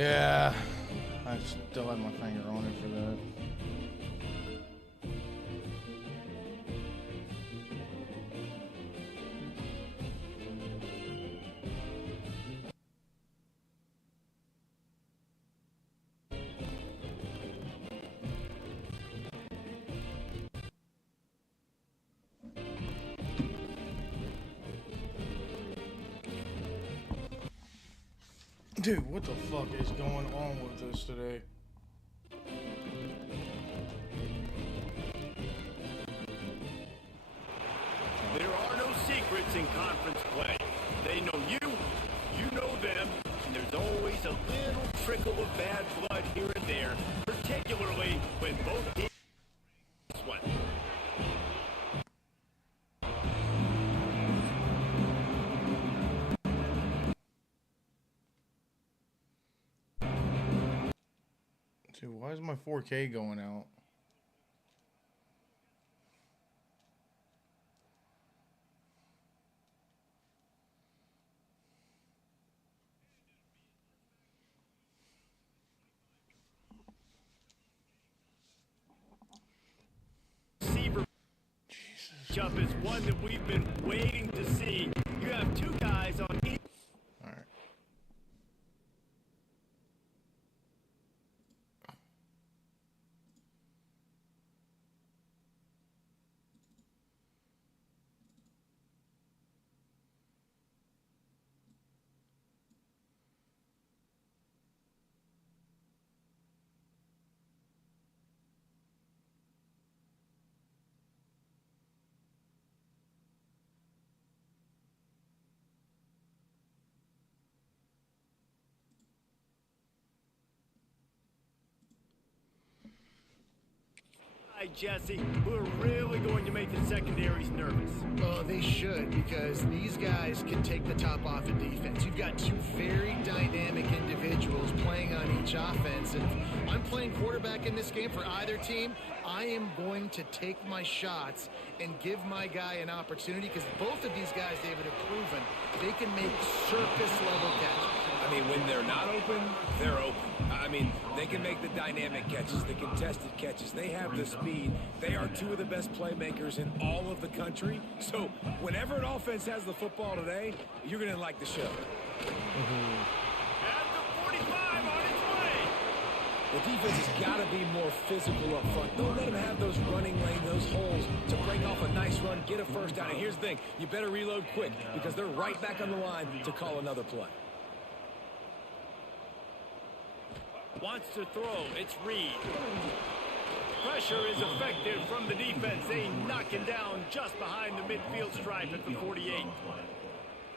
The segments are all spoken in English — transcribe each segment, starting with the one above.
Yeah, I still have my finger on it for that. Dude, what the fuck is going on with this today? There are no secrets in conference play. They know you, you know them, and there's always a little trickle of bad blood here and there, particularly when both teams sweat. Dude, why is my 4K going out? Receiver jump is one that we've been waiting to see. You have two guys on each. All right. Jesse, who are really going to make the secondaries nervous. Well, they should, because these guys can take the top off of defense. You've got two very dynamic individuals playing on each offense, and if I'm playing quarterback in this game for either team, I am going to take my shots and give my guy an opportunity, because both of these guys, David, have proven they can make surface-level catches. I mean, when they're not open, they're open. I mean, they can make the dynamic catches, the contested catches. They have the speed. They are two of the best playmakers in all of the country. So whenever an offense has the football today, you're going to like the show. At the 45 on its way. The defense has got to be more physical up front. Don't let them have those running lane, those holes to break off a nice run, get a first down. And here's the thing, you better reload quick, because they're right back on the line to call another play. Wants to throw. It's Reed. Pressure is effective from the defense. They knock him down just behind the midfield stripe at the 48.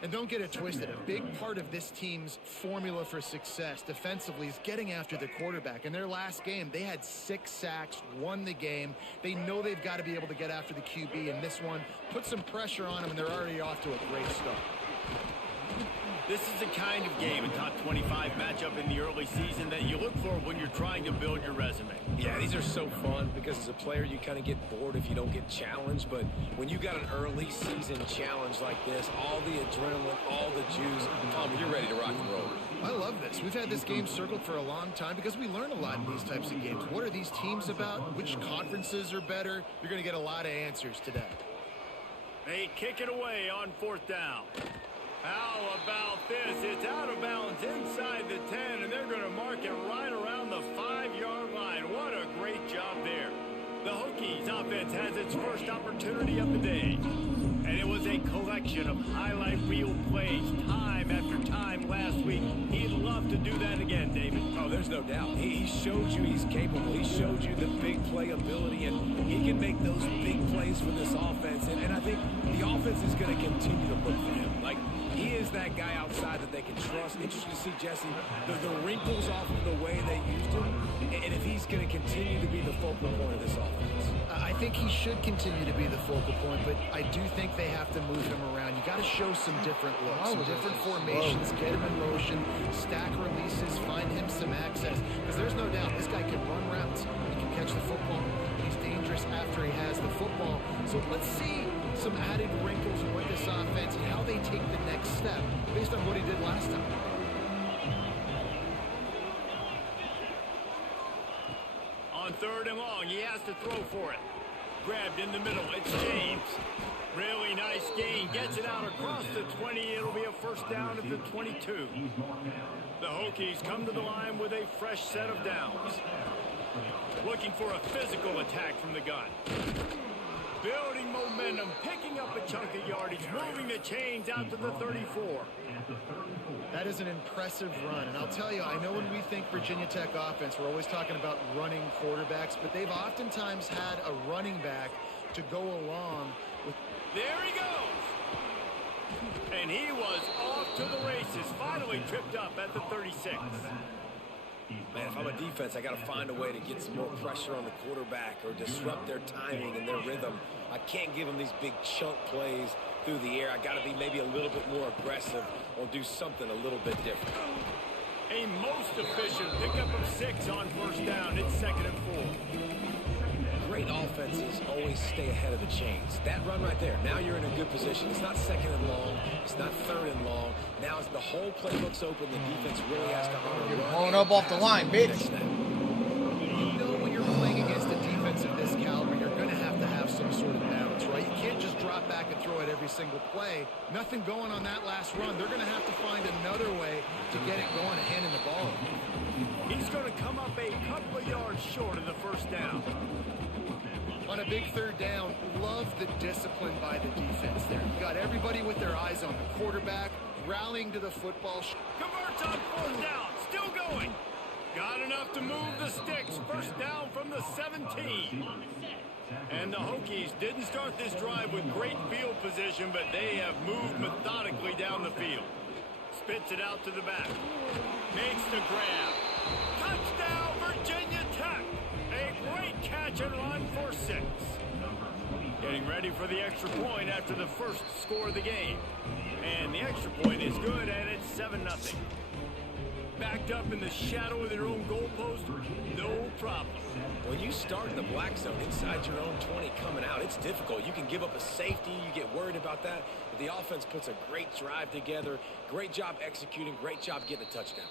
And don't get it twisted. A big part of this team's formula for success defensively is getting after the quarterback. In their last game, they had 6 sacks, won the game. They know they've got to be able to get after the QB, and this one put some pressure on them, and they're already off to a great start. This is the kind of game, a top 25 matchup in the early season, that you look for when you're trying to build your resume. Yeah, these are so fun because as a player, you kind of get bored if you don't get challenged. But when you got an early season challenge like this, all the adrenaline, all the juice, Tom, you're ready to rock and roll. I love this. We've had this game circled for a long time because we learn a lot in these types of games. What are these teams about? Which conferences are better? You're going to get a lot of answers today. They kick it away on 4th down. How about this? It's out of bounds inside the 10, and they're going to mark it right around the 5-yard line. What a great job there. The Hokies offense has its first opportunity of the day. And it was a collection of highlight reel plays time after time last week. He'd love to do that again, David. Oh, there's no doubt. He showed you he's capable. He showed you the big play ability, and he can make those big plays for this offense. And I think the offense is going to continue to look for him. Like, he is that guy outside that they can trust. Interesting to see, Jesse, the wrinkles off of the way they used him, and if he's going to continue to be the focal point of this offense. I think he should continue to be the focal point, but I do think they have to move him around. You got to show some different looks, some different formations, get him in motion, stack releases, find him some access. Because there's no doubt this guy can run routes, he can catch the football, and he's dangerous after he has the football. So let's see some added wrinkles in what this offense and how they take the next step based on what he did last time. has to throw for it. Grabbed in the middle. It's James. Really nice gain. Gets it out across the 20. It'll be a first down at the 22. The Hokies come to the line with a fresh set of downs. Looking for a physical attack from the gun. Building momentum, picking up a chunk of yardage, moving the chains out to the 34. That is an impressive run. And I'll tell you, I know when we think Virginia Tech offense, we're always talking about running quarterbacks, but they've oftentimes had a running back to go along with. There he goes. And he was off to the races, finally tripped up at the 36. Man, if I'm a defense, I got to find a way to get some more pressure on the quarterback or disrupt their timing and their rhythm. I can't give them these big chunk plays through the air. I got to be maybe a little bit more aggressive or do something a little bit different. A most efficient pickup of 6 on first down. It's 2nd and 4. Great offenses always stay ahead of the chains. That run right there, now you're in a good position. It's not 2nd and long. It's not 3rd and long. Now as the whole playbook's open, the defense really has to honor. You're pulling up off the line, bitch. You know when you're playing against a defense of this caliber, you're going to have some sort of balance, right? You can't just drop back and throw it every single play. Nothing going on that last run. They're going to have to find another way to get it going and handing the ball. He's going to come up a couple of yards short of the first down. On a big 3rd down, love the discipline by the defense there. You got everybody with their eyes on the quarterback, rallying to the football. Converts on 4th down, still going. Got enough to move the sticks. First down from the 17. And the Hokies didn't start this drive with great field position, but they have moved methodically down the field. Spits it out to the back. Makes the grab. Touchdown, Virginia Tech. A great catch and run for 6. Getting ready for the extra point after the first score of the game. And the extra point is good, and it's 7-0. Backed up in the shadow of their own goalpost, no problem. When you start in the black zone inside your own 20 coming out, it's difficult. You can give up a safety. You get worried about that. But the offense puts a great drive together. Great job executing. Great job getting a touchdown.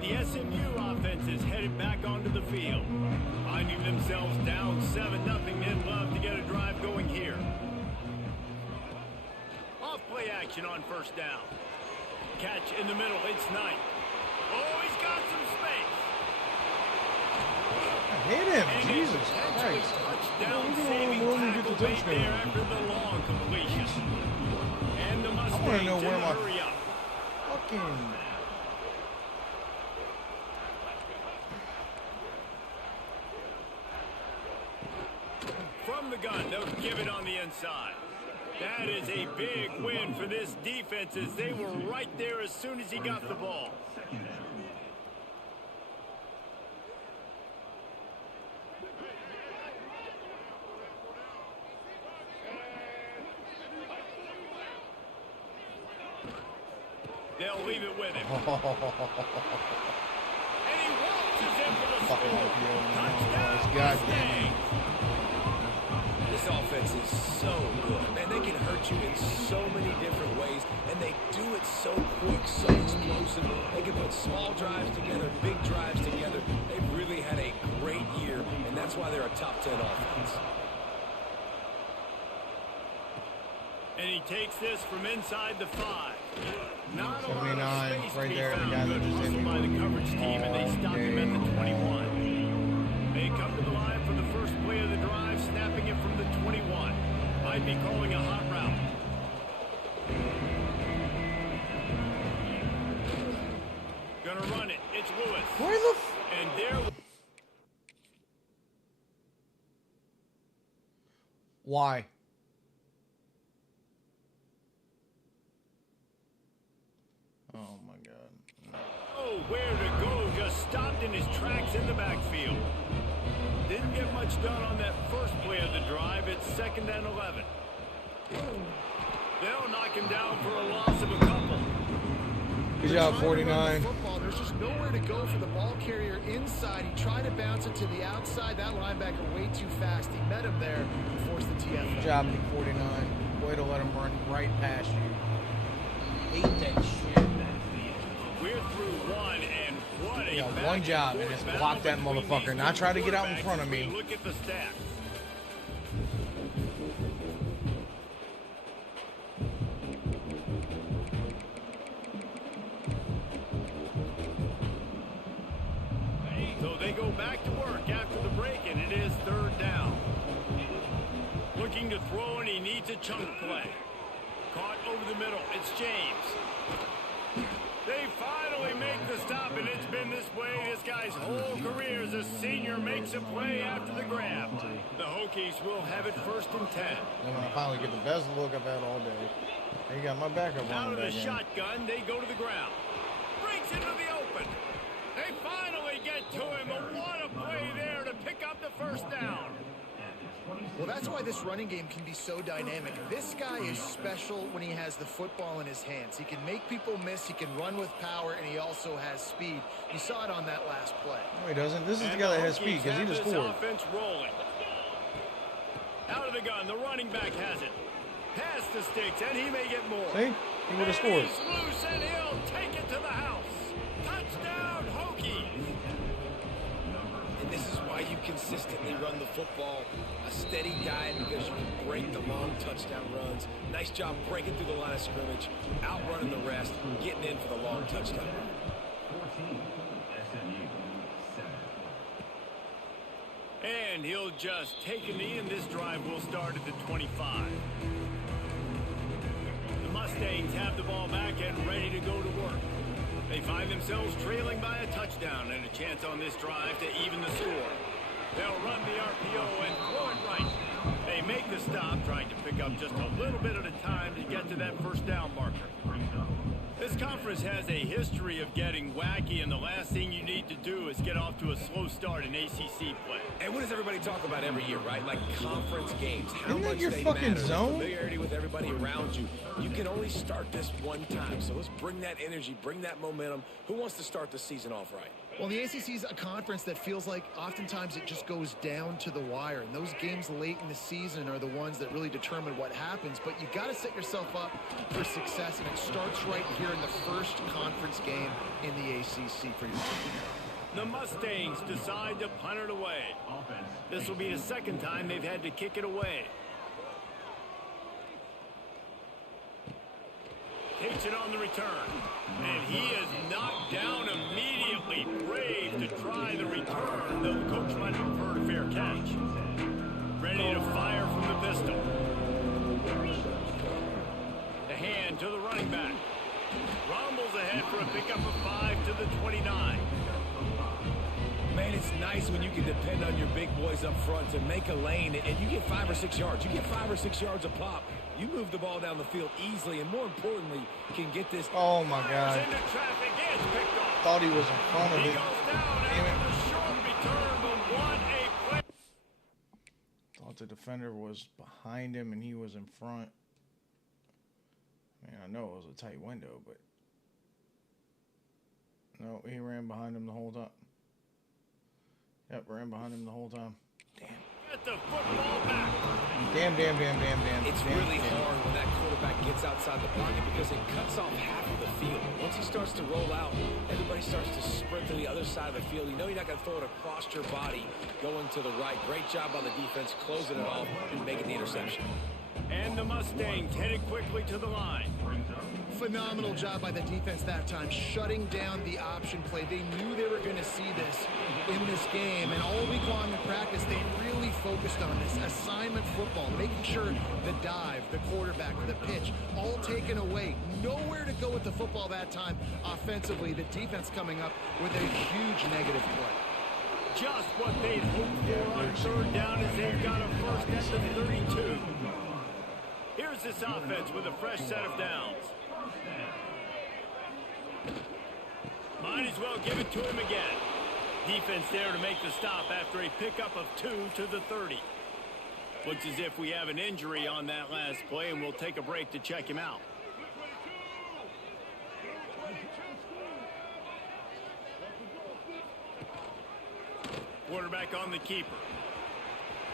The SMU offense is headed back onto the field. Finding themselves down 7-0, they'd love to get a drive going here. Off play action on first down. Catch in the middle, it's Knight. Oh, he's got some space. Hit him, And Jesus Christ. Touchdown saving tackle made there after the long completion. And the Mustangs know where my hurry up. Fucking... From the gun, they'll give it on the inside. That is a big win for this defense as they were right there as soon as he got the ball. They'll leave it with him. And he waltzes in for the score. Touchdown, Mustangs. This offense is so good. Man, they can hurt you in so many different ways, and they do it so quick, so explosive. They can put small drives together, big drives together. They've really had a great year, and that's why they're a top 10 offense. And he takes this from inside the 5. Not a lot 79, of space right to be there, the found. guy that Good just hit hustle me. by the coverage team, and they stop him at the 21. They come to the line for the first play of the drive, snapping it from the 21. Might be calling a hot route. Gonna run it. It's Lewis. Where the And there... Why? Oh my God. Oh, where to go? Just stopped in his tracks in the backfield. Didn't get much done on that first play of the drive. It's 2nd and 11. They'll knock him down for a loss of a couple. Good job, 49. Football, there's just nowhere to go for the ball carrier inside. He tried to bounce it to the outside. That linebacker way too fast. He met him there and forced the TF. Good job, 49. Way to let him run right past you. Hate that shit. We're through one, and what a You got one job, and it's block that motherfucker. Not try to get out in front of me. Look at the stats. So they go back to work after the break, and it is third down. Looking to throw, and he needs a chunk play. Caught over the middle. It's James. They finally make the stop, and it's been this way this guy's whole career as a senior makes a play after the grab. The Hokies will have it 1st and 10. And when I finally get the best look I've had all day, they got my backup Out running of the back in. shotgun, they go to the ground. Breaks into the open. They finally get to him, and what a play there to pick up the 1st down. Well, that's why this running game can be so dynamic. This guy is special when he has the football in his hands. He can make people miss, he can run with power, and he also has speed. You saw it on that last play. No, he doesn't. This is the guy that has speed because he just scored. Offense rolling. Out of the gun, the running back has it. Past the sticks, and he may get more. See? He would have scored. He's loose, and he'll take it to the house. Touchdown, Hokies. And this is why you consistently run the football. A steady diet because you can break the long touchdown runs. Nice job breaking through the line of scrimmage, outrunning the rest, getting in for the long touchdown. And he'll just take a knee, and this drive will start at the 25. The Mustangs have the ball back and ready to go to work. They find themselves trailing by a touchdown and a chance on this drive to even the score. They'll run the RPO and throw it right. They make the stop, trying to pick up just a little bit at a time to get to that 1st down marker. This conference has a history of getting wacky, and the last thing you need to do is get off to a slow start in ACC play. And what does everybody talk about every year, right? Like conference games. How Isn't that much your they fucking matter. zone? Familiarity with everybody around you. You can only start this one time. So let's bring that energy, bring that momentum. Who wants to start the season off right? Well, the ACC is a conference that feels like oftentimes it just goes down to the wire. And those games late in the season are the ones that really determine what happens. But you got to set yourself up for success, and it starts right here in the first conference game in the ACC for your team. The Mustangs decide to punt it away. This will be the 2nd time they've had to kick it away. Takes it on the return. And he is knocked down immediately. Brave to try the return, though the coach might have preferred a fair catch. Ready to fire from the pistol. The hand to the running back. Rumbles ahead for a pickup of 5 to the 29. Man, it's nice when you can depend on your big boys up front to make a lane, and you get 5 or 6 yards. You get 5 or 6 yards a pop. You move the ball down the field easily, and more importantly, can get this. Oh my God. Into traffic, gets picked off. Thought he was in front of He it. goes down Damn after it. the short return, but what a play. Thought the defender was behind him and he was in front. Man, I know it was a tight window, but no, he ran behind him the whole time. Yep, ran behind him the whole time. Damn. Get the football back. Damn. It's really hard when that quarterback gets outside the pocket because it cuts off half of the field. Once he starts to roll out, everybody starts to sprint to the other side of the field. You know you're not going to throw it across your body going to the right. Great job by the defense closing it off and making the interception. And the Mustangs headed quickly to the line. Phenomenal job by the defense that time, shutting down the option play. They knew they were going to see this in this game, and all week long in practice, they really focused on this assignment football, making sure the dive, the quarterback, the pitch, all taken away. Nowhere to go with the football that time offensively. The defense coming up with a huge negative play. Just what they'd hoped for on 3rd down as they've got a first at the 32. Here's this offense with a fresh set of downs. Might as well give it to him again. Defense there to make the stop after a pickup of 2 to the 30. Looks as if we have an injury on that last play, and we'll take a break to check him out. Quarterback on the keeper.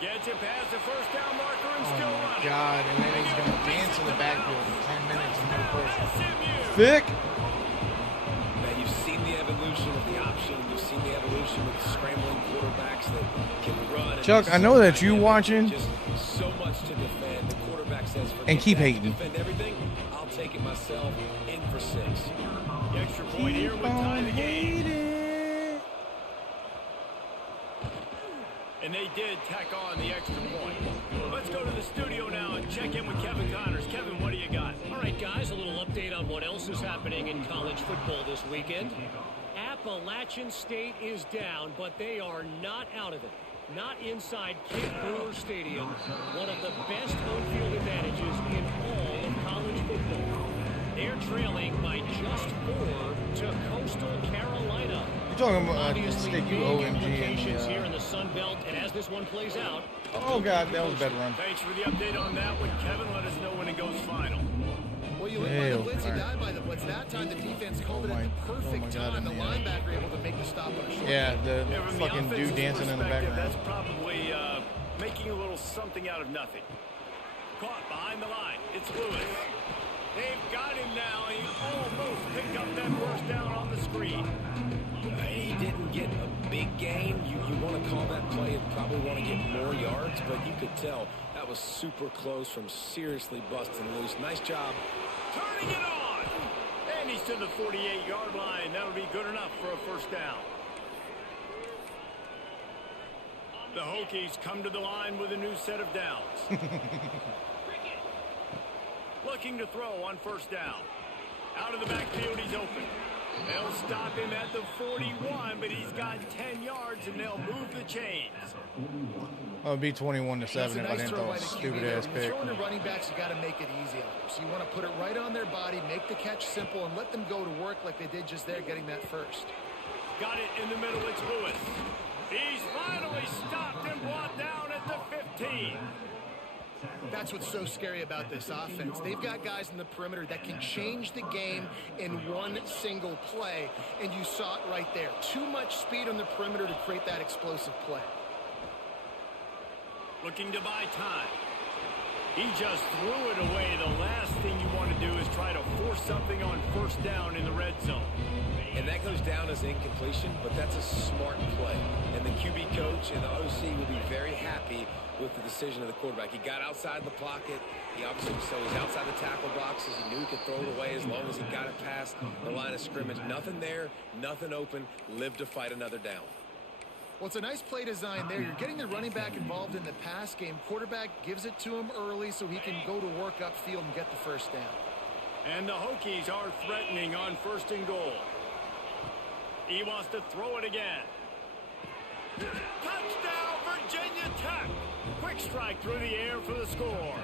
Gets it past the 1st down marker and still running. Oh my God, and then he's going to dance in the backfield for 10 minutes and no pressure. SMU. Thick. Man, you've seen the evolution with scrambling quarterbacks that can run. Chuck, I know that you watching. Just so much to defend. The quarterback says, and keep hating. Defend everything. I'll take it myself. In for 6. The extra point here would tie the game. And they did tack on the extra point. Let's go to the studio now and check in with Kevin Connors. Kevin, what do you got? All right, guys, a little update on what else is happening in college football this weekend. Appalachian State is down, but they are not out of it. Not inside Kent Brewer Stadium, one of the best home field advantages in all of college football. They're trailing by just 4 to Coastal Carolina. You're talking about Obviously, stick you big OMG implications here in the Sun Belt, and as this one plays out. Oh God, that was a bad run. Thanks for the update on that one, Kevin. Let us know when it goes final. Well, you live by the blitz, you die by the blitz. That time the defense called it at the perfect time. The linebacker able to make the stop on a short. Yeah, the From fucking the dude dancing in the perspective, background. That's probably making a little something out of nothing. Caught behind the line. It's Lewis. They've got him now. He almost picked up that first down on the screen. He didn't get a big gain. You want to call that play and probably want to get more yards, but you could tell that was super close from seriously busting loose. Nice job. Turning it on. And he's to the 48-yard line. That'll be good enough for a first down. The Hokies come to the line with a new set of downs. Looking to throw on first down. Out of the backfield, he's open. They'll stop him at the 41, but he's got 10 yards, and they'll move the chains. Oh, it'd be 21-7 if I didn't throw a stupid-ass pick. Throwing the running backs, you got to make it easy on them. So you want to put it right on their body, make the catch simple, and let them go to work like they did just there, getting that first. Got it in the middle. It's Lewis. He's finally stopped and brought down at the 15. That's what's so scary about this offense. They've got guys in the perimeter that can change the game in one single play, and you saw it right there. Too much speed on the perimeter to create that explosive play. Looking to buy time. He just threw it away. The last thing you want to do is try to force something on first down in the red zone. And that goes down as incompletion, but that's a smart play. And the QB coach and the OC will be very happy with the decision of the quarterback. He got outside the pocket. He obviously was outside the tackle boxes. He knew he could throw it away as long as he got it past the line of scrimmage. Nothing there, nothing open. Live to fight another down. Well, it's a nice play design there. You're getting the running back involved in the pass game. Quarterback gives it to him early so he can go to work upfield and get the first down. And the Hokies are threatening on first and goal. He wants to throw it again. Touchdown, Virginia Tech. Quick strike through the air for the score.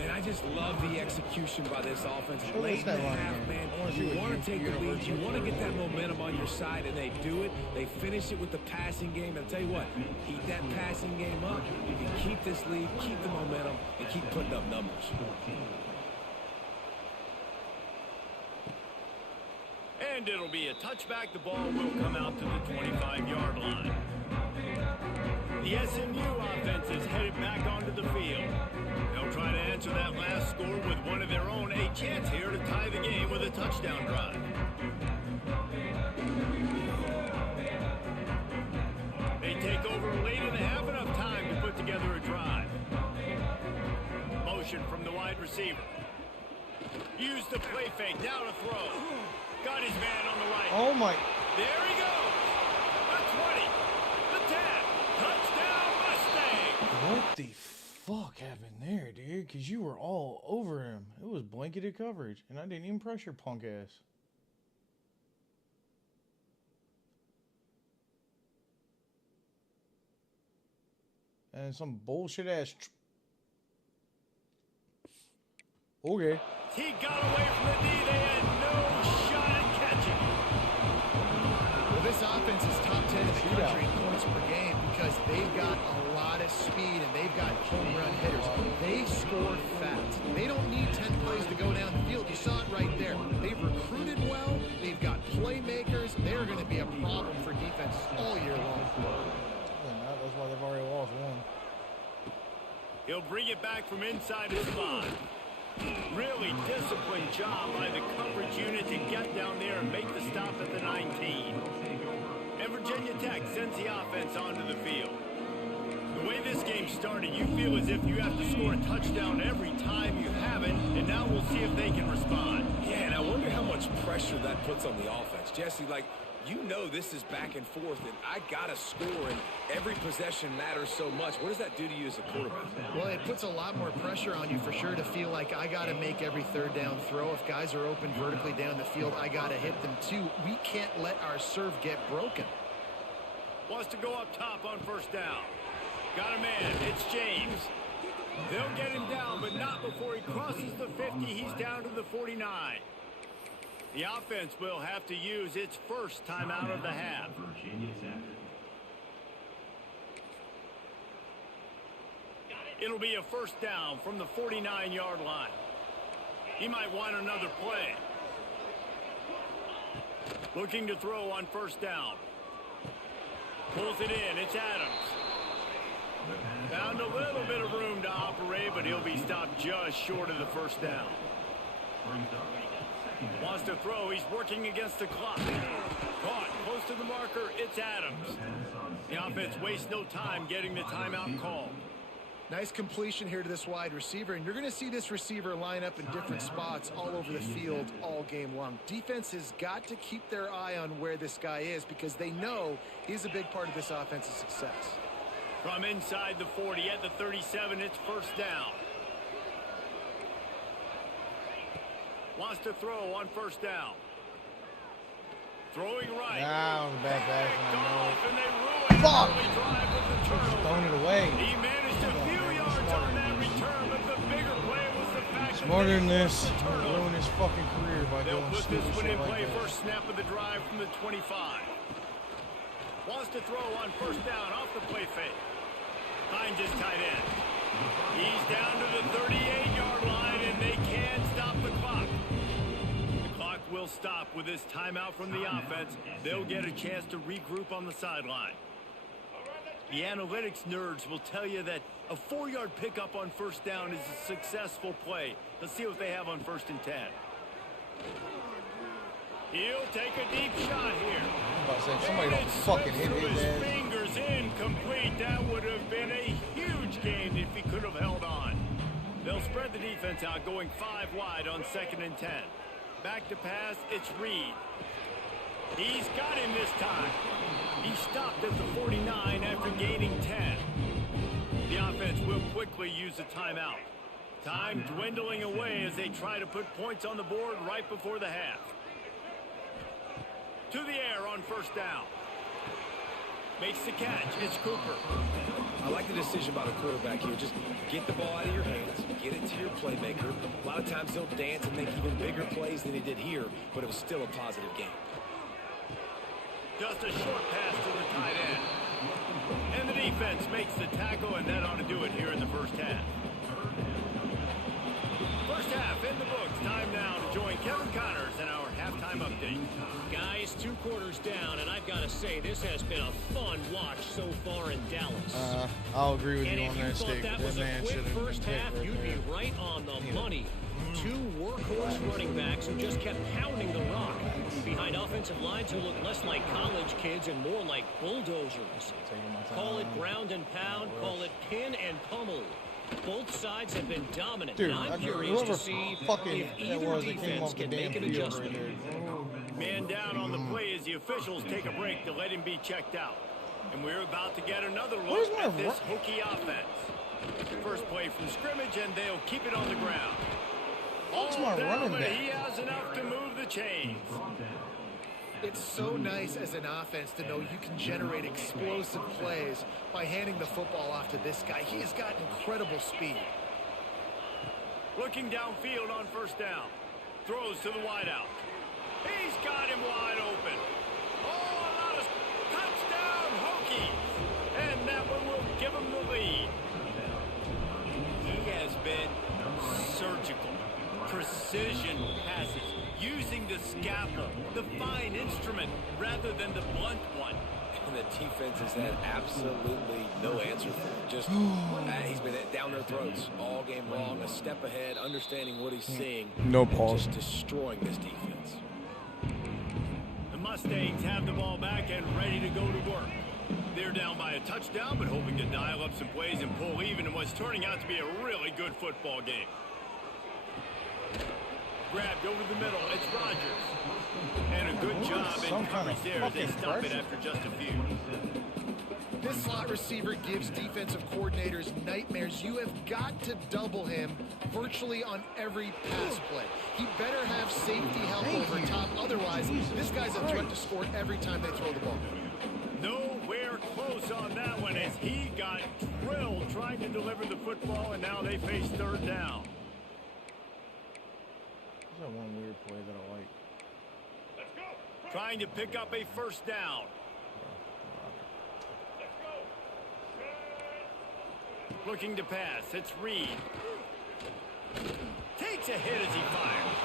And I just love the execution by this offense. Well, Late in that's the that half, line, man. I wanna see You what want to take the lead. University You want to is. get that momentum on your side, and they do it. They finish it with the passing game. And I'll tell you what, keep that passing game up. You can keep this lead, keep the momentum, and keep putting up numbers. And it'll be a touchback. The ball will come out to the 25-yard line. The SMU offense is headed back onto the field. They'll try to answer that last score with one of their own. A chance here to tie the game with a touchdown drive. They take over late in the half, enough time to put together a drive. Motion from the wide receiver. Use the play fake. Now to throw. Got his man on the right. Oh my. There he goes. The 20. The 10. Touchdown Mustang. What the fuck happened there, dude? Because you were all over him. It was blanketed coverage, and I didn't even pressure punk ass. And some bullshit ass. Okay. He got away from the knee. They had no shot at catching him. Well, this offense is top 10 in the country in points per game because they've got a lot of speed and they've got home run hitters. They score fast. They don't need 10 plays to go down the field. You saw it right there. They've recruited well. They've got playmakers. They're going to be a problem for defenses all year long. That's why they've already lost one. He'll bring it back from inside his line. Really disciplined job by the coverage unit to get down there and make the stop at the 19. Virginia Tech sends the offense onto the field. The way this game started, you feel as if you have to score a touchdown every time you haven't, and now we'll see if they can respond. Yeah, and I wonder how much pressure that puts on the offense. Jesse, like, you know this is back and forth, and I got to score, and every possession matters so much. What does that do to you as a quarterback? Well, it puts a lot more pressure on you for sure to feel like I got to make every third down throw. If guys are open vertically down the field, I got to hit them too. We can't let our serve get broken. Wants to go up top on first down. Got a man. It's James. They'll get him down, but not before he crosses the 50. He's down to the 49. The offense will have to use its first timeout of the half. It'll be a first down from the 49-yard line. He might want another play. Looking to throw on first down. Pulls it in. It's Adams. Found a little bit of room to operate, but he'll be stopped just short of the first down. Wants to throw. He's working against the clock. Caught close to the marker. It's Adams. The offense wastes no time getting the timeout called. Nice completion here to this wide receiver, and you're going to see this receiver line up in different spots all over the field all game long. Defense has got to keep their eye on where this guy is because they know he's a big part of this offense's success. From inside the 40 at the 37, it's first down. Wants to throw on first down. Throwing right. Now the back pass. And they ruin Fuck! the drive with the turnover. Throwing it away. He managed a few yards on that return, but the bigger play was the fact that Smarter than they this. forced the turnover. Ruin his fucking career by They'll doing put stupid this one shit in like play. that. First snap of the drive from the 25. Wants to throw on first down off the play fake. Finds his tight end. He's down to the 38-yard line, and they can stop the clock. The clock will stop with this timeout from the offense. They'll get a chance to regroup on the sideline. The analytics nerds will tell you that a 4-yard pickup on first down is a successful play. Let's see what they have on first and 10. He'll take a deep shot here. I'm about to say, if somebody don't fucking hit his ass. Fingers incomplete. That would have been a huge gain if he could have held on. They'll spread the defense out, going 5 wide on second and 10. Back to pass, it's Reed. He's got him this time. He stopped at the 49 after gaining 10. The offense will quickly use a timeout. Time dwindling away as they try to put points on the board right before the half. To the air on first down. Makes the catch. It's Cooper. I like the decision by the quarterback here. Just get the ball out of your hands, get it to your playmaker. A lot of times he'll dance and make even bigger plays than he did here, but it was still a positive game. Just a short pass to the tight end. And the defense makes the tackle, and that ought to do it here in the first half. First half in the books. Time now to join Kevin Connors in our halftime update. Guys, 2 quarters down, and I've got to say, this has been a fun watch so far in Dallas. I'll agree with And you if on you that thought stick. that That was a man quick should have first half, you'd be right on the money. 2 workhorse running backs who just kept pounding the rock behind offensive lines who look less like college kids and more like bulldozers. Call it ground and pound, call it pin and pummel. Both sides have been dominant. Dude, and I'm curious whoever to see fucking if that either was that came defense off the can damn make an field adjustment. right there. Man down on the play as the officials take a break to let him be checked out. And we're about to get another look at this hokey offense. First play from scrimmage, and they'll keep it on the ground. All down, but he has enough to move the chains. It's so nice as an offense to know you can generate explosive plays by handing the football off to this guy. He has got incredible speed. Looking downfield on first down. Throws to the wideout. He's got him wide open. Oh, a lot of touchdown Hokies. And that one will give him the lead. He has been surgical. Precision passes. Using the scalpel, the fine instrument, rather than the blunt one. And the defense has had absolutely no answer for him. Just, he's been down their throats all game long, a step ahead, understanding what he's seeing. No pause. Just destroying this defense. The Mustangs have the ball back and ready to go to work. They're down by a touchdown, but hoping to dial up some plays and pull even in what's turning out to be a really good football game. Grabbed over the middle. It's Rodgers. And a good job in coverage there as they stop it after just a few. This slot receiver gives defensive coordinators nightmares. You have got to double him virtually on every pass play. He better have safety help over top. Otherwise, this guy's a threat to score every time they throw the ball. Nowhere close on that one as he got drilled trying to deliver the football, and now they face third down. There's that one weird play that I like. Let's go. Trying to pick up a first down. Looking to pass. It's Reed. Takes a hit as he fires.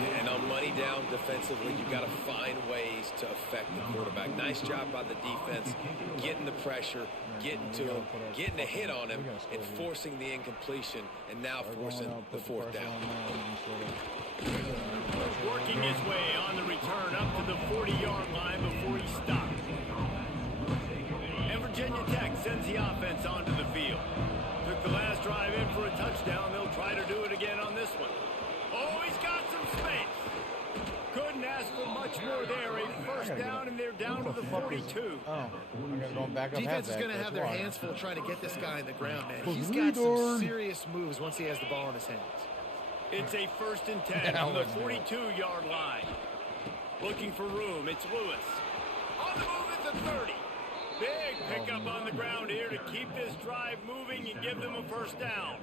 Yeah, and on money down defensively, you've got to find ways to affect the quarterback. Nice job by the defense, getting the pressure, getting to him, getting a hit on him, and forcing the incompletion, and now forcing the fourth down. Working his way on the return up to the 40-yard line before he stopped. And Virginia Tech sends the offense onto the field. Took the last drive in for a touchdown. They'll try to do it again on this one. Oh, he's got some space. Couldn't ask for much more there. A first down, and they're down to the 42. Oh, I gotta go back up. Defense is going to have their hands full trying to get this guy in the ground, man. He's got some serious moves once he has the ball in his hands. It's a 1st and 10 from the 42-yard line. Looking for room. It's Lewis. On the move at the 30. Big pickup on the ground here to keep this drive moving and give them a first down.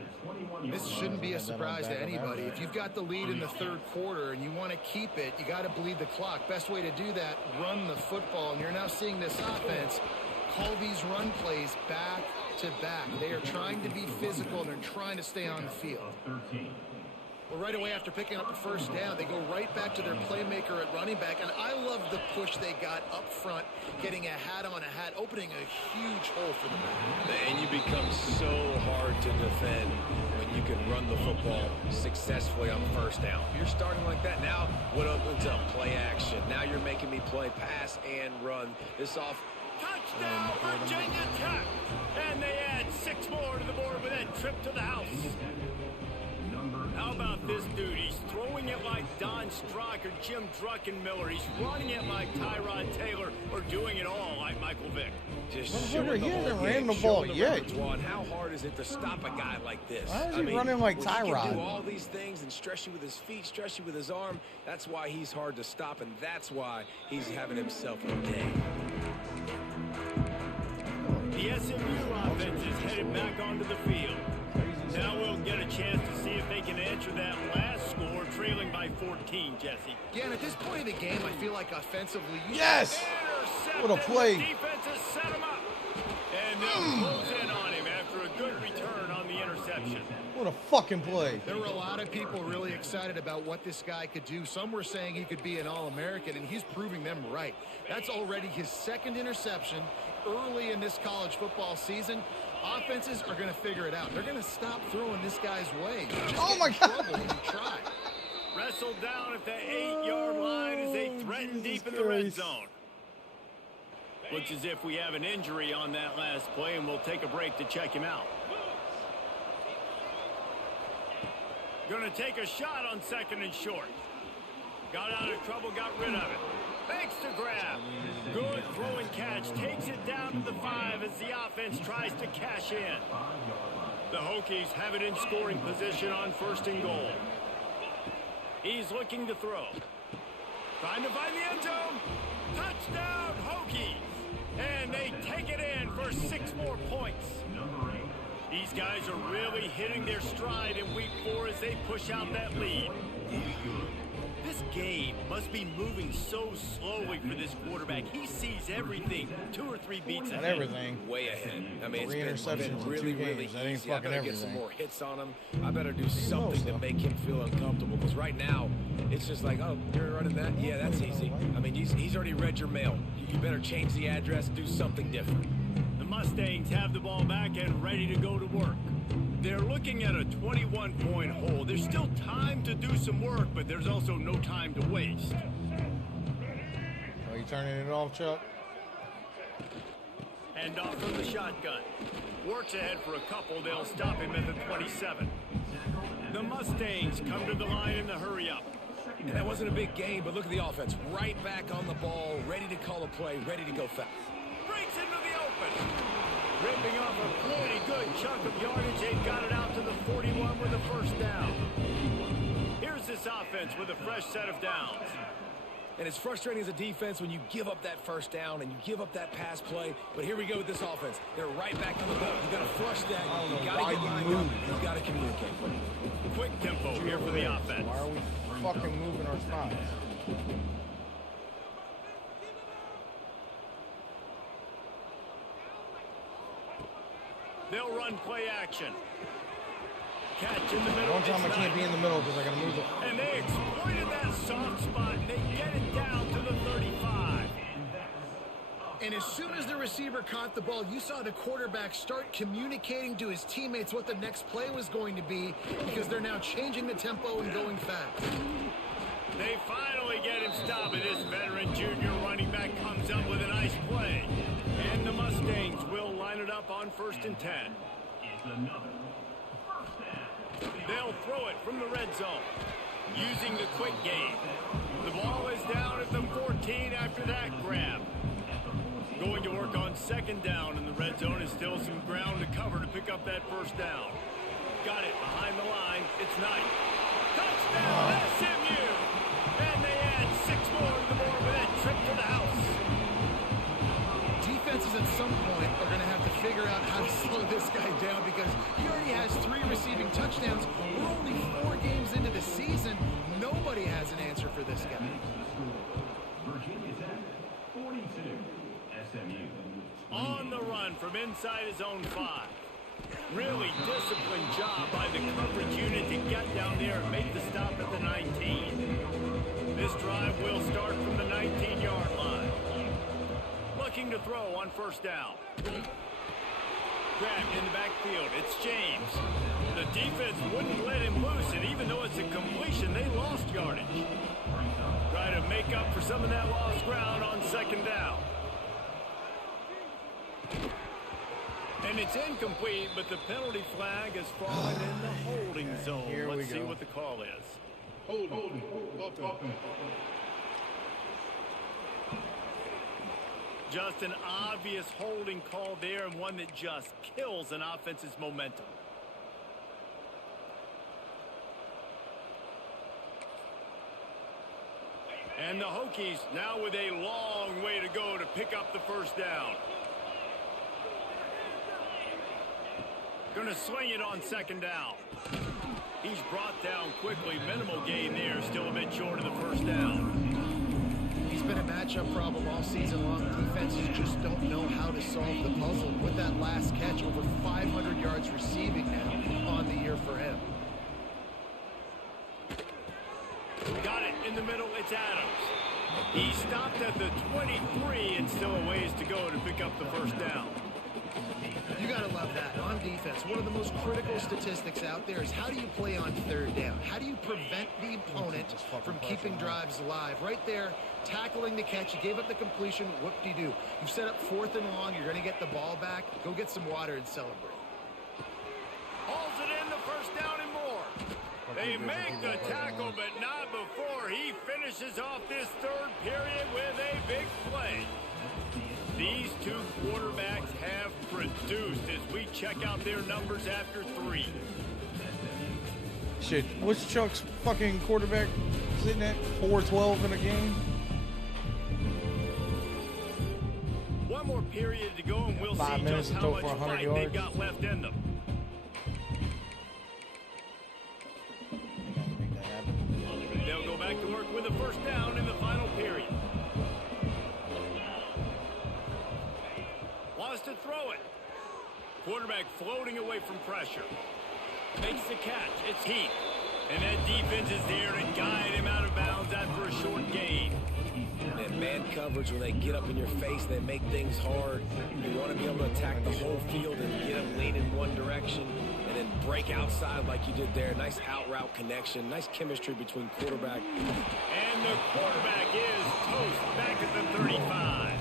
This shouldn't be a surprise to anybody. If you've got the lead in the third quarter and you want to keep it, you got to bleed the clock. Best way to do that, run the football. And you're now seeing this offense call these run plays back to back. They are trying to be physical and they're trying to stay on the field. Well, right away after picking up the first down, they go right back to their playmaker at running back. And I love the push they got up front, getting a hat on a hat, opening a huge hole for them. And you become so hard to defend when you can run the football successfully on first down. You're starting like that. Now, what opens up? Play action. Now you're making me play pass and run. This off. Touchdown, Virginia Tech. And they add 6 more to the board with that trip to the house. How about this dude? He's throwing it like Don Strock or Jim Druckenmiller. He's running it like Tyrod Taylor or doing it all like Michael Vick. Just He hasn't ran the ball yet. How hard is it to stop a guy like this? Why is he running like Tyrod? He can do all these things and stress you with his feet, stress you with his arm. That's why he's hard to stop, and that's why he's having himself a day. The SMU offense is headed back onto the field. Now we'll get a chance to see if they can answer that last score, trailing by 14, Jesse. Yeah, and at this point of the game, I feel like offensively... Yes! What a play. Defense has set him up. And they'll close in on him after a good return on the interception. What a fucking play. There were a lot of people really excited about what this guy could do. Some were saying he could be an All-American, and he's proving them right. That's already his 2nd interception early in this college football season. Offenses are going to figure it out. They're going to stop throwing this guy's way. Oh, my God. When you try. Wrestled down at the 8-yard line as they threaten deep in the red zone. Looks as if we have an injury on that last play, and we'll take a break to check him out. Going to take a shot on 2nd and short. Got out of trouble, got rid of it. Thanks to grab. Good throw and catch. Takes it down to the 5 as the offense tries to cash in. The Hokies have it in scoring position on 1st and goal. He's looking to throw. Trying to find the end zone. Touchdown, Hokies. And they take it in for 6 more points. These guys are really hitting their stride in week 4 as they push out that lead. This game must be moving so slowly for this quarterback. He sees everything 2 or 3 beats ahead. Everything. Way ahead. I mean, 3 it's been really, really That ain't easy. I fucking better get some everything. more hits on him. I better do something to make him feel uncomfortable. Because right now, it's just like, oh, you're running that? Yeah, that's easy. I mean, he's already read your mail. You better change the address, do something different. The Mustangs have the ball back and ready to go to work. They're looking at a 21-point hole. There's still time to do some work, but there's also no time to waste. turning it off, Chuck. Hand off from the shotgun. Works ahead for a couple. They'll stop him at the 27. The Mustangs come to the line in the hurry-up. And that wasn't a big game, but look at the offense. Right back on the ball, ready to call a play, ready to go fast. Breaks into the open. Ripping off a pretty good chunk of yardage. They've got it out to the 41 with a first down. Here's this offense with a fresh set of downs. And it's frustrating as a defense when you give up that first down and you give up that pass play. But here we go with this offense. They're right back on the ball. You got to flush that. You got to get lined up. You got to communicate. Quick tempo here for the offense. Why are we fucking moving our spots? They'll run play action. Catch in the middle. One time I can't be in the middle because I got to move it. And they exploited that soft spot, and they get it down to the 35. And as soon as the receiver caught the ball, you saw the quarterback start communicating to his teammates what the next play was going to be because they're now changing the tempo and going fast. They finally get him stopped, and this veteran junior running back comes up with a nice play. And the Mustangs will line it up on 1st and 10. They'll throw it from the red zone, using the quick game. The ball is down at the 14 after that grab. Going to work on 2nd down in the red zone is still some ground to cover to pick up that first down. Got it behind the line. It's Knight. Touchdown, SMU! And they add 6 more to the board with that trip to the house. Defenses at some point are going to have to figure out how to slow this guy down because he already has 3 receiving touchdowns. We're only 4 games into the season. Nobody has an answer for this guy. On the run from inside his own 5. Really disciplined job by the coverage unit to get down there and make the stop at the 19. This drive will start from the 19-yard line. Looking to throw on 1st down. Grabbed in the backfield. It's James. The defense wouldn't let him loose, and even though it's a completion, they lost yardage. Try to make up for some of that lost ground on 2nd down. And it's incomplete, but the penalty flag has fallen in the holding zone. Here we Let's see go. what the call is. Holding. Just an obvious holding call there, and one that just kills an offense's momentum. And the Hokies now with a long way to go to pick up the first down. Going to swing it on 2nd down. He's brought down quickly. Minimal gain there. Still a bit short of the first down. He's been a matchup problem all season long. Defenses just don't know how to solve the puzzle. With that last catch, over 500 yards receiving now on the year for him. Got it in the middle. It's Adams. He stopped at the 23 and still a ways to go to pick up the first down. You got to love that. On defense, one of the most critical statistics out there is how do you play on 3rd down? How do you prevent the opponent from keeping drives alive? Right there, tackling the catch. You gave up the completion. Whoop-de-doo. You've set up 4th and long. You're going to get the ball back. Go get some water and celebrate. Hauls it in, the first down and more. They make the tackle, but not before he finishes off this 3rd period with a big play. These 2 quarterbacks have produced as we check out their numbers after 3. Shit, what's Chuck's fucking quarterback sitting at 4-12 in a game? One more period to go, and we'll 5 see minutes just to how throw much for 100 fight yards. they've got left in them. They'll go back to work with a first down in the final period. Wants to throw it. Quarterback floating away from pressure. Makes the catch. It's Heath. And that defense is there to guide him out of bounds after a short gain. And man coverage, when they get up in your face, they make things hard. You want to be able to attack the whole field and get them leaning one direction and then break outside like you did there. Nice out-route connection. Nice chemistry between quarterback. And the quarterback is toast back at the 35.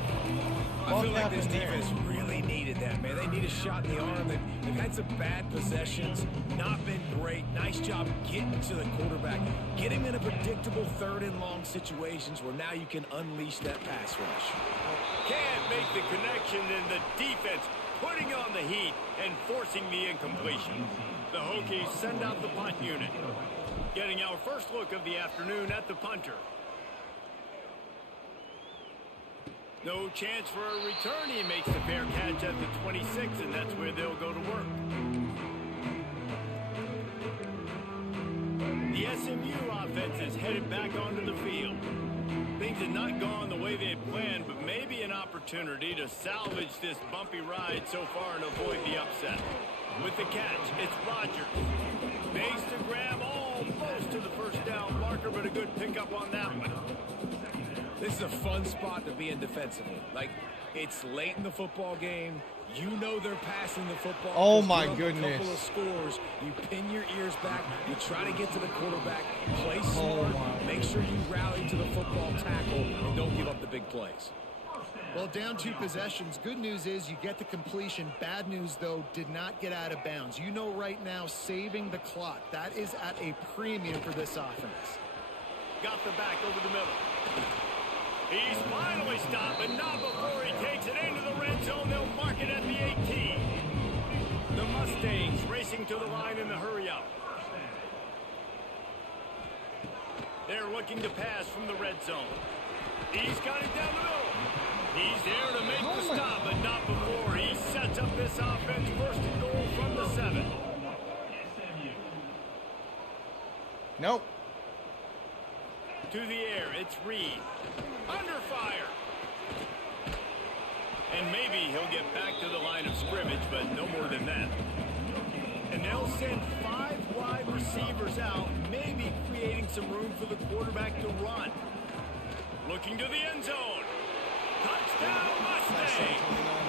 I feel like this defense really needed that, man. They need a shot in the arm. They've had some bad possessions, not been great. Nice job getting to the quarterback, getting in a predictable 3rd and long situations where now you can unleash that pass rush. Can't make the connection, and the defense putting on the heat and forcing the incompletion. The Hokies send out the punt unit. Getting our first look of the afternoon at the punter. No chance for a return. He makes the fair catch at the 26, and that's where they'll go to work. The SMU offense is headed back onto the field. Things had not gone the way they had planned, but maybe an opportunity to salvage this bumpy ride so far and avoid the upset. With the catch, it's Rodgers. Makes the grab almost to the first down marker, but a good pickup on that one. This is a fun spot to be in defensively. Like, it's late in the football game. You know they're passing the football. Oh, my A goodness. couple of scores. You pin your ears back. You try to get to the quarterback. Play smart. Make sure you rally to the football tackle and don't give up the big plays. Well, down 2 possessions. Good news is you get the completion. Bad news, though, did not get out of bounds. You know right now, saving the clock. That is at a premium for this offense. Got the back over the middle. He's finally stopped, but not before he takes it into the red zone. They'll mark it at the 18. The Mustangs racing to the line in the hurry-up. They're looking to pass from the red zone. He's got it down the middle. He's there to make the stop, but not before he sets up this offense. First and goal from the 7. Nope. To the air, it's Reed. Under fire. And maybe he'll get back to the line of scrimmage, but no more than that. And they'll send 5 wide receivers out, maybe creating some room for the quarterback to run. Looking to the end zone. Touchdown Mustang.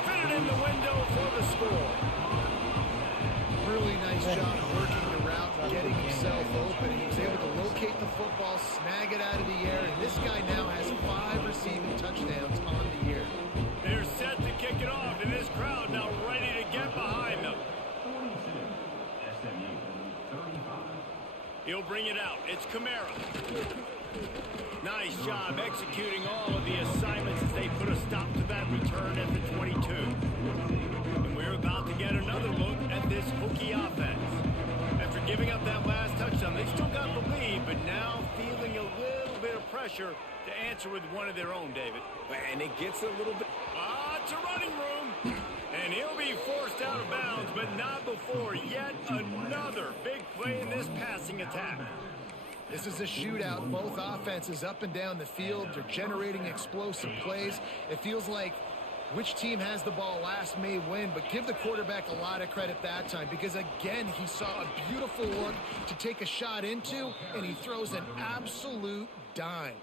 Fitted in the window for the score. Really nice job working the route, getting himself open. He was able to locate the football, snag it out of the air, and this guy now has 5 receiving touchdowns on the year. They're set to kick it off, and this crowd now ready to get behind them. He'll bring it out. It's Kamara. Nice job executing all of the assignments as they put a stop to that return at the 22. And we're about to get another look at this Hokie offense. After giving up that last touchdown, they still got the lead, but now feeling a little bit of pressure to answer with one of their own, David. And it gets a little bit... It's a running room. And he'll be forced out of bounds, but not before yet another big play in this passing attack. This is a shootout. Both offenses up and down the field. They're generating explosive plays. It feels like which team has the ball last may win, but give the quarterback a lot of credit that time because, again, he saw a beautiful look to take a shot into, and he throws an absolute dime.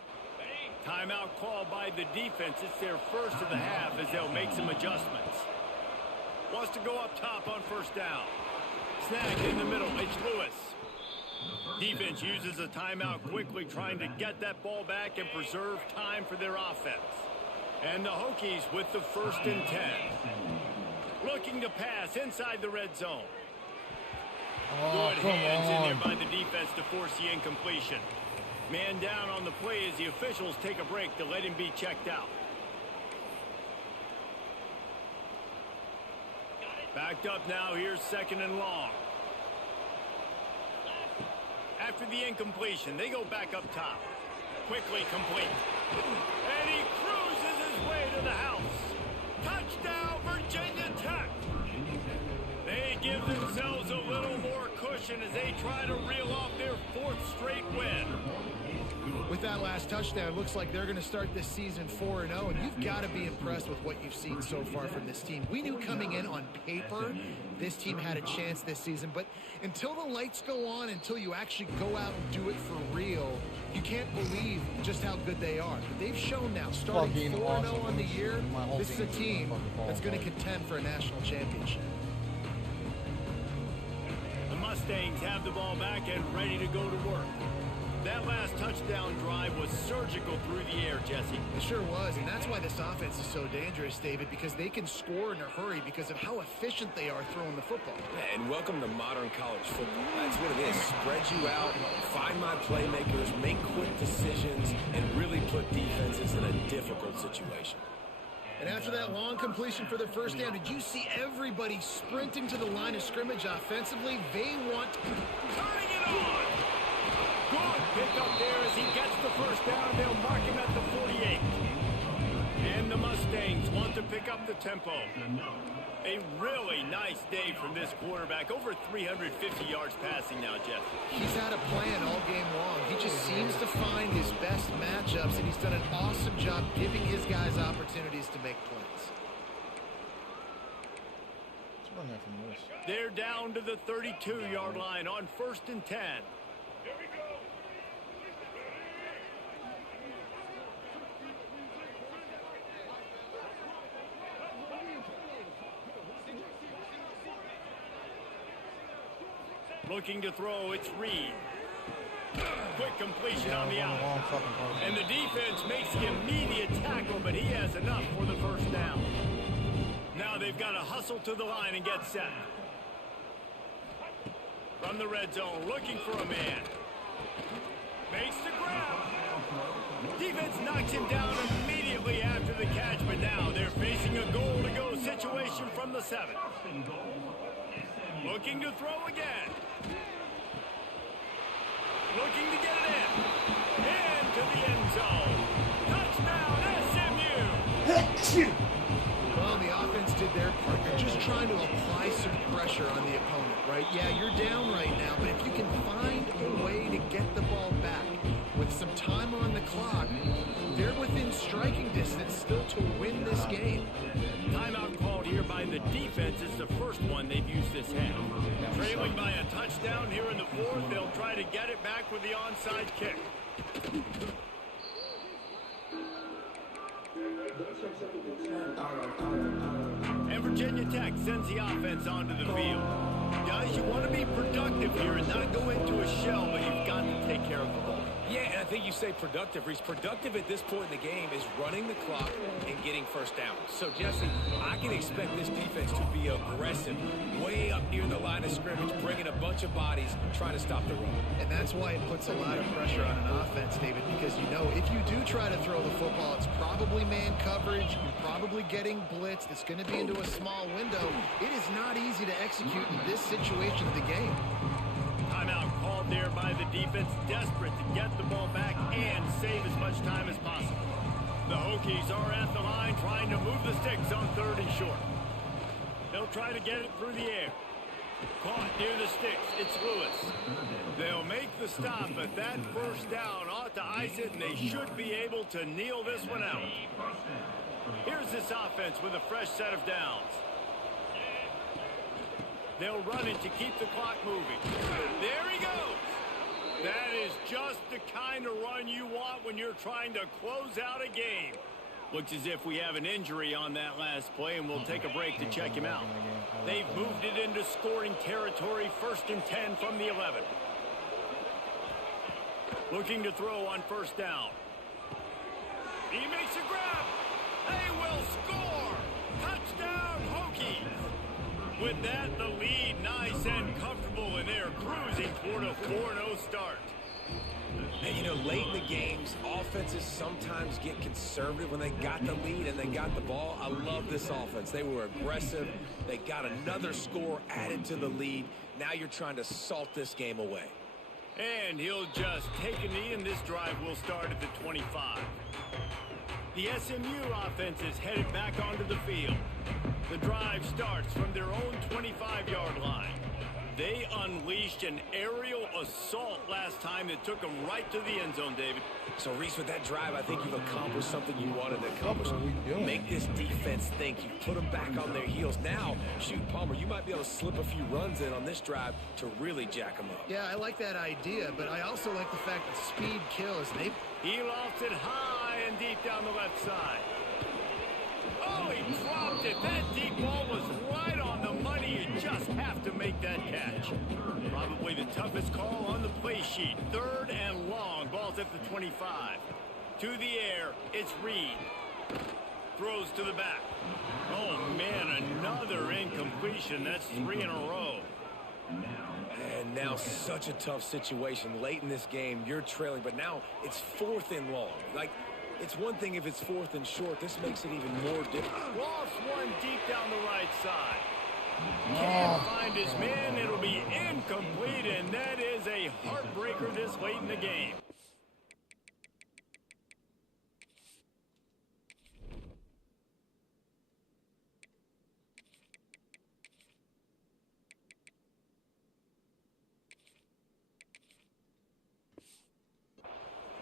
Timeout called by the defense. It's their first of the half as they'll make some adjustments. Wants to go up top on first down. Snagged in the middle. It's Lewis. Defense uses a timeout quickly, trying to get that ball back and preserve time for their offense. And the Hokies with the 1st and 10. Looking to pass inside the red zone. Good hands in there by the defense to force the incompletion. Man down on the play as the officials take a break to let him be checked out. Backed up now, here's 2nd and long. After the incompletion, they go back up top. Quickly complete. And he cruises his way to the house. Touchdown, Virginia Tech. They give themselves a little more cushion as they try to reel off their 4th straight win. With that last touchdown, it looks like they're going to start this season 4-0, and you've got to be impressed with what you've seen so far from this team. We knew coming in on paper this team had a chance this season, but until the lights go on, until you actually go out and do it for real, you can't believe just how good they are. But they've shown now, starting 4-0 on the year, this is a team that's going to contend for a national championship. Mustangs have the ball back and ready to go to work. That last touchdown drive was surgical through the air, Jesse. It sure was, and that's why this offense is so dangerous, David, because they can score in a hurry because of how efficient they are throwing the football. Yeah, and welcome to modern college football. That's what it is. Spread you out, find my playmakers, make quick decisions, and really put defenses in a difficult situation. And after that long completion for the first down, did you see everybody sprinting to the line of scrimmage offensively? They want... Turning it on! Good pick up there as he gets the first down. They'll mark him at the 48. And the Mustangs want to pick up the tempo. A really nice day from this quarterback. Over 350 yards passing now, Jeff. He's had a plan all game long. He just seems to find his best matchups, and he's done an awesome job giving his guys opportunities to make plays. Let's run that from this. They're down to the 32-yard line on 1st and 10. Looking to throw, it's Reed. Quick completion on the out. And the defense makes the immediate tackle, but he has enough for the first down. Now they've got to hustle to the line and get set. From the red zone, looking for a man. Makes the grab. Defense knocks him down immediately after the catch, but now they're facing a goal-to-go situation from the 7. Looking to throw again. Looking to get it in. Into the end zone. Touchdown, SMU! Well, the offense did their part. They're just trying to apply some pressure on the opponent, right? Yeah, you're down right now, but if you can find a way to get the ball back with some time on the clock, they're within striking distance still to win this game. Timeout called here by the defense is the first one they've used this half. Trailing by a touchdown here in the 4th, they'll try to get it back with the onside kick. And Virginia Tech sends the offense onto the field. Guys, you want to be productive here and not go into a shell, but you've got to take care of the ball. Yeah, and I think you say productive, Reese. Productive at this point in the game is running the clock and getting first down. So, Jesse, I can expect this defense to be aggressive, way up near the line of scrimmage, bringing a bunch of bodies, trying to stop the run. And that's why it puts a lot of pressure on an offense, David, because you know if you do try to throw the football, it's probably man coverage, you're probably getting blitzed, it's going to be into a small window. It is not easy to execute in this situation of the game. Timeout called there by the defense, desperate to get the ball back and save as much time as possible. The Hokies are at the line trying to move the sticks on 3rd and short. They'll try to get it through the air. Caught near the sticks, it's Lewis. They'll make the stop, but that first down ought to ice it, and they should be able to kneel this one out. Here's this offense with a fresh set of downs. They'll run it to keep the clock moving. There he goes. That is just the kind of run you want when you're trying to close out a game. Looks as if we have an injury on that last play, and we'll take a break to check him out. They've moved it into scoring territory, 1st and 10 from the 11. Looking to throw on 1st down. He makes a grab. They will score. Touchdown, Hokies. With that, the lead nice and comfortable, and they're cruising toward a 4-0 start. And, you know, late in the games, offenses sometimes get conservative when they got the lead and they got the ball. I love this offense. They were aggressive. They got another score added to the lead. Now you're trying to salt this game away. And he'll just take a knee, and this drive will start at the 25. The SMU offense is headed back onto the field. The drive starts from their own 25-yard line. They unleashed an aerial assault last time that took them right to the end zone, David. So, Reese, with that drive, I think you've accomplished something you wanted to accomplish. Make this defense think. You put them back on their heels. Now, shoot, Palmer, you might be able to slip a few runs in on this drive to really jack them up. Yeah, I like that idea, but I also like the fact that speed kills. He lofts it high and deep down the left side. Oh, he dropped it. That deep ball was right on the money. He just have to make that catch. Probably the toughest call on the play sheet. 3rd and long. Ball's at the 25. To the air, it's Reed. Throws to the back. Oh, man, another incompletion. That's 3 in a row. And now such a tough situation. Late in this game, you're trailing, but now it's 4th and long. Like, it's one thing if it's 4th and short. This makes it even more difficult. Lost one deep down the right side. Can't find his man. It'll be incomplete, and that is a heartbreaker this late in the game.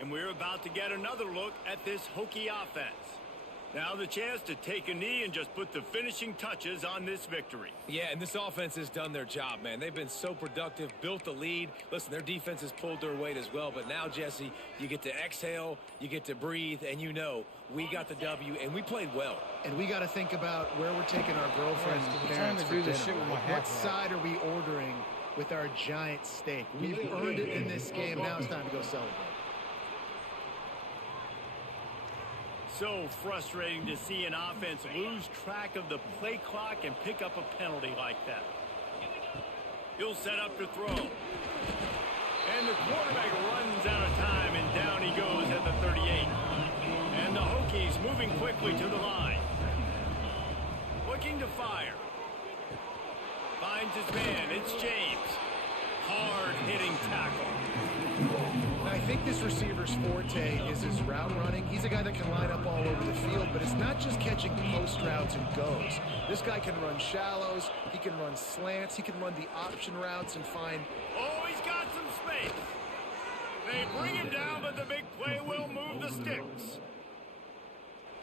And we're about to get another look at this Hokie offense. Now the chance to take a knee and just put the finishing touches on this victory. Yeah, and this offense has done their job, man. They've been so productive, built the lead. Listen, their defense has pulled their weight as well. But now, Jesse, you get to exhale, you get to breathe, and you know we got the W, and we played well. And we got to think about where we're taking our girlfriends and parents to do for this dinner. shit with my hat What side are we ordering with our giant steak? We've earned it in this game. Now it's time to go celebrate. So frustrating to see an offense lose track of the play clock and pick up a penalty like that. He'll set up to throw. And the quarterback runs out of time, and down he goes at the 38. And the Hokies moving quickly to the line. Looking to fire. Finds his man. It's James. Hard-hitting tackle. I think this receiver's forte is his route running. He's a guy that can line up all over the field, but it's not just catching post routes and goes. This guy can run shallows, he can run slants, he can run the option routes and find... Oh, he's got some space. They bring him down, but the big play will move the sticks.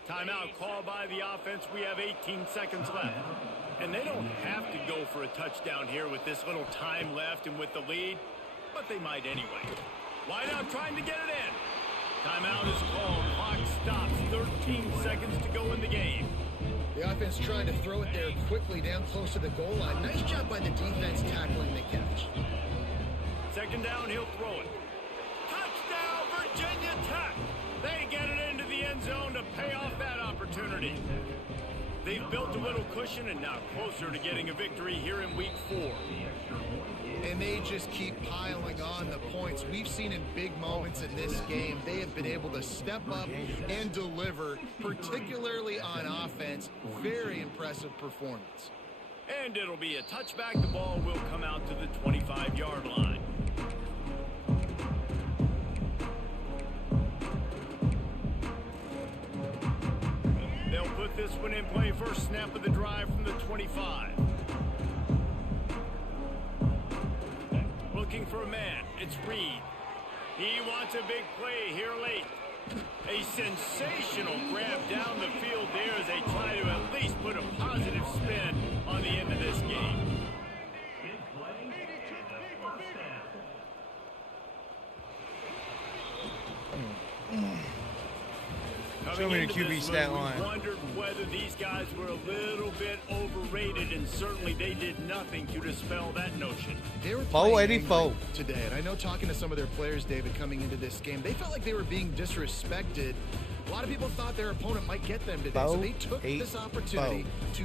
Timeout called by the offense. We have 18 seconds left. And they don't have to go for a touchdown here with this little time left and with the lead, but they might anyway. Wideout trying to get it in. Timeout is called. Clock stops. 13 seconds to go in the game. The offense trying to throw it there quickly down close to the goal line. Nice job by the defense tackling the catch. 2nd down, he'll throw it. Touchdown, Virginia Tech. They get it into the end zone to pay off that opportunity. They've built a little cushion and now closer to getting a victory here in week 4. And they just keep piling on the points. We've seen in big moments in this game, they have been able to step up and deliver, particularly on offense. Very impressive performance. And it'll be a touchback. The ball will come out to the 25-yard line. They'll put this one in play. First snap of the drive from the 25. Looking for a man. It's Reed. He wants a big play here late. A sensational grab down the field there as they try to at least put a positive spin on the end of this game. Show me the QB stat line. We wondered whether these guys were a little bit overrated, and certainly they did nothing to dispel that notion. They were 484 today, and I know talking to some of their players, David, coming into this game, they felt like they were being disrespected. A lot of people thought their opponent might get them today, so they took this opportunity to